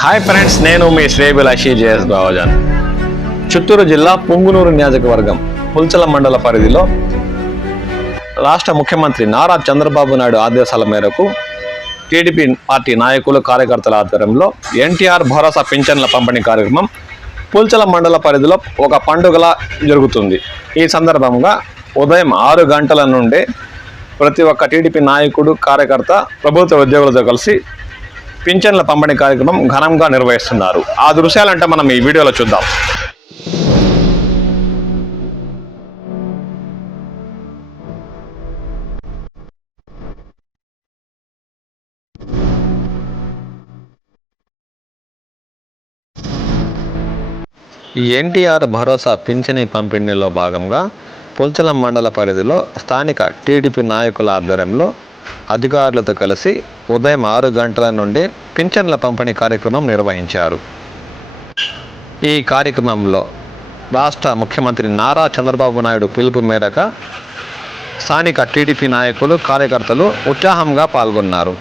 Hi friends, నేను మీ శ్రేయభిలాషి JS Bavajan. Chittoor జిల్లా పుంగునూరు నియోజకవర్గం పుల్చల మండల పరిధిలో రాష్ట్ర ముఖ్యమంత్రి నారా చంద్రబాబు నాయుడు ఆదేశాల మేరకు టీడీపీ పార్టీ నాయకులు కార్యకర్తల ఆధ్వర్యంలో ఎన్టీఆర్ భరోసా పింఛన్ల పంపిణీ కార్యక్రమం పుల్చల మండల పరిధిలో ఒక పండుగలా జరుగుతుంది. ఈ సందర్భంగా ఉదయం 6 గంటల నుండి ప్రతి ఒక్క టీడీపీ నాయకుడు కార్యకర్త ప్రభుత్వ ఉద్యోగులతో కలిసి పింఛన్ల పంపిణీ కార్యక్రమం ఘనంగా నిర్వహిస్తున్నారు. ఆ దృశ్యాలంటే మనం ఈ వీడియోలో చూద్దాం. ఈ ఎన్టీఆర్ భరోసా పింఛనీ పంపిణీలో భాగంగా పుల్చల మండల పరిధిలో స్థానిక టీడీపీ నాయకుల ఆధ్వర్యంలో అధికారులతో కలిసి ఉదయం 6 గంటల నుండి పింఛన్ల పంపిణీ కార్యక్రమం నిర్వహించారు. ఈ కార్యక్రమంలో రాష్ట్ర ముఖ్యమంత్రి నారా చంద్రబాబు నాయుడు పిలుపు మేరకు స్థానిక టీడీపీ నాయకులు కార్యకర్తలు ఉత్సాహంగా పాల్గొన్నారు.